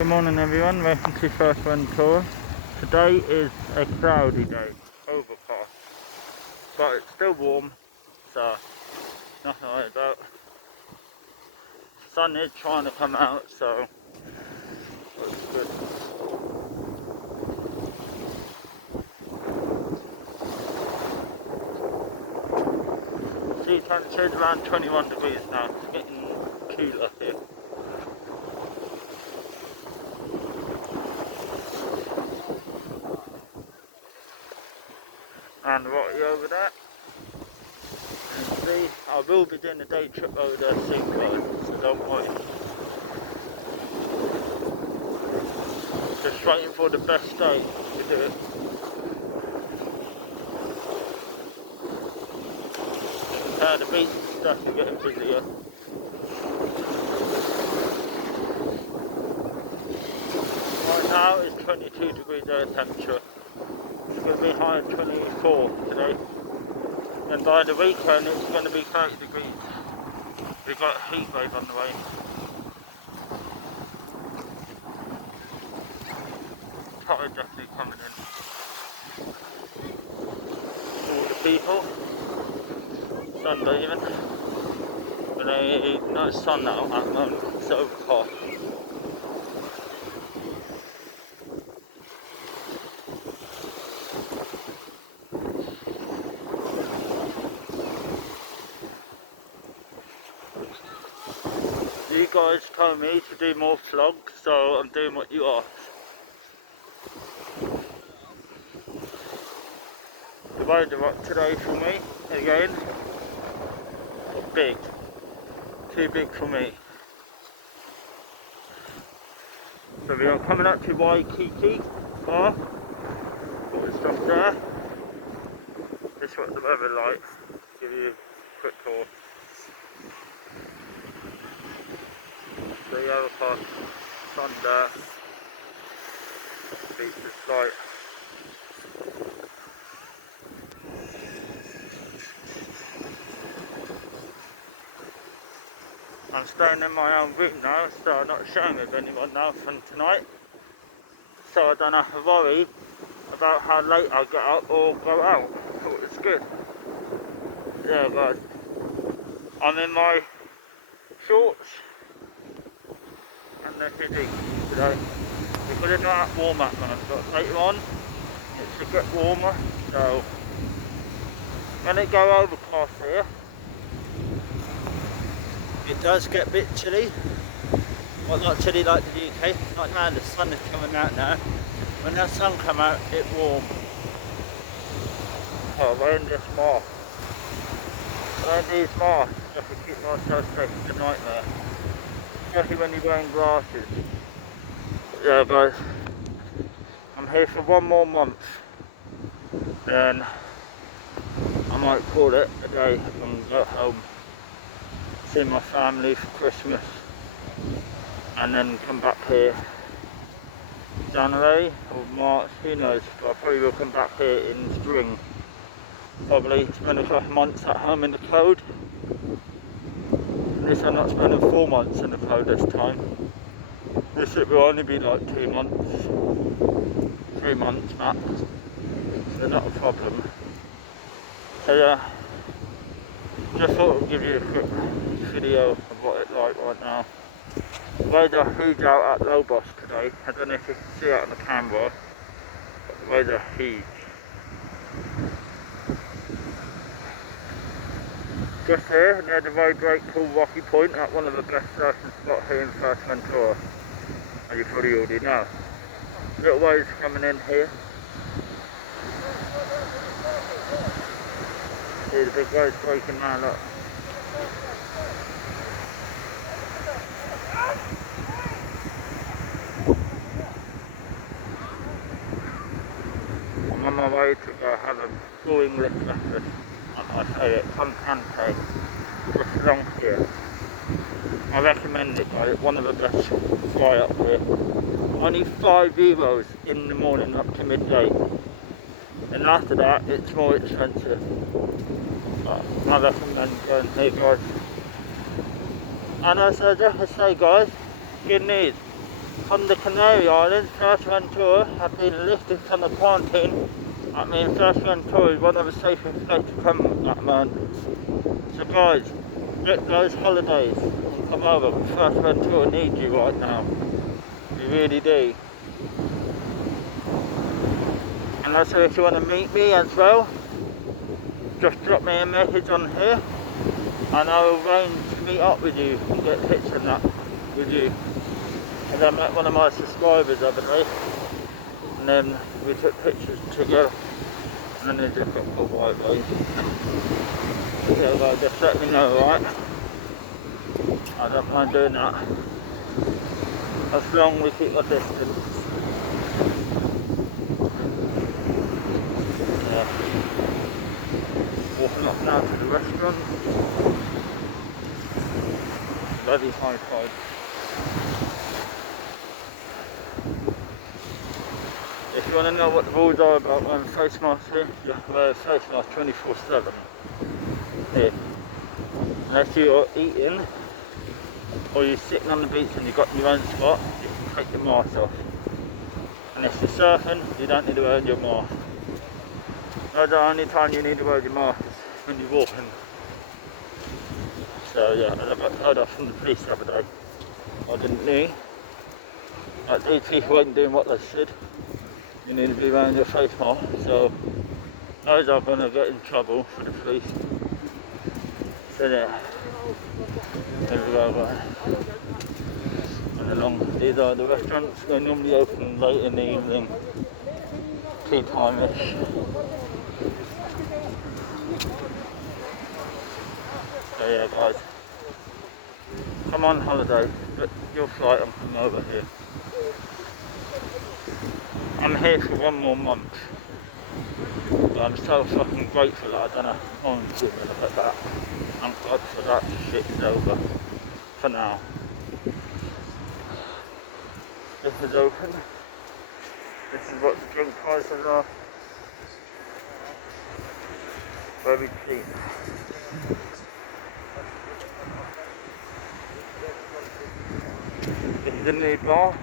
Good morning everyone, welcome to Fuerteventura. Today is a cloudy day, overcast, but it's still warm, so nothing to worry about. The sun is trying to come out, so it's good. See, temperature's around 21 degrees now, it's getting cooler here. And right over there, you can see I will be doing a day trip over there soon guys, so don't worry. Just waiting for the best day to do it. The beach is definitely getting busier. Right now it's 22 degrees air temperature. It's going to be high at 24 today. And by the weekend it's going to be 30 degrees. We've got a heat wave on the way. Tide definitely coming in. All the people sunbathing. But there's no sun now at the moment, it's overcast. You guys told me to do more vlogs, so I'm doing what you asked. The weather up today for me, again, big. Too big for me. So we are coming up to Waikiki Bar. Got the stuff there. This is what the weather like. Give you a quick tour. The overcast, sun there. Beach is light. I'm staying in my own room now, so I'm not sharing with anyone now from tonight. So I don't have to worry about how late I get up or go out. So it's good. Yeah guys. I'm in my shorts and the hoodie today. Because it's not warm at the moment, but later on it should get warmer. So when it go overcast here, it does get a bit chilly. Well, not chilly like the UK, like now the sun is coming out now. When that sun come out, it's warm. Oh, wearing this mask. Wearing these masks just to keep myself safe, it's a nightmare. Especially when you're wearing glasses. Yeah guys, I'm here for one more month. Then I might call it a day and go home. See my family for Christmas. And then come back here January or March, who knows, but I probably will come back here in spring. Probably spend a couple months at home in the cold. At least I'm not spending 4 months in the cold this time. This it will only be like 2 months, 3 months max, so not a problem. So yeah, just thought I'd give you a quick video of what it's like right now. Weather huge out at Lobos today. I don't know if you can see it on the camera, but the weather huge. Just here near the very great cool rocky point at one of the best surfing spots here in Fuerteventura. As you probably already know. Little waves coming in here. See the big waves breaking now, look. I'm on my way to go have a full English lesson. I say it, Contante, just along here. I recommend it guys, it's one of the best fly up here. Only €5 in the morning up to midday. And after that it's more expensive. But I recommend going here guys. And as I just say guys, good news. from the Canary Islands, Fuerteventura have been lifted from the quarantine. I mean, Fuerteventura is one of the safest places to come at the moment. So guys, get those holidays and come over. Fuerteventura needs you right now. We really do. And also, if you want to meet me as well, just drop me a message on here and I'll arrange to meet up with you and get pictures and that with you. And I met one of my subscribers the other day and then we took pictures together and then they just got put right away. So like, just let me know, right? I don't mind doing that. As long as we keep our distance. Yeah. Walking up now to the restaurant. Bloody high tide. If you want to know what the rules are about wearing face masks here, you have to wear a face mask 24/7 here. Unless you're eating or you're sitting on the beach and you've got your own spot, you can take your mask off. And if you're surfing, you don't need to wear your mask. No, the only time you need to wear your mask is when you're walking. So yeah, and I got told off from the police the other day. I didn't know. Like, these people weren't doing what they should. You need to be wearing your face mask. So those are going to get in trouble for the police. So yeah, there we go guys. And along, these are the restaurants. They normally open late in the evening, tea time-ish. So yeah guys, come on holiday, book your flight and come over here. I'm here for 1 more month. But I'm so fucking grateful that I don't have to quarantine at that. I'm glad for that shit's over for now. This is open. This is what the drink prices are. Very cheap. This is the new bar.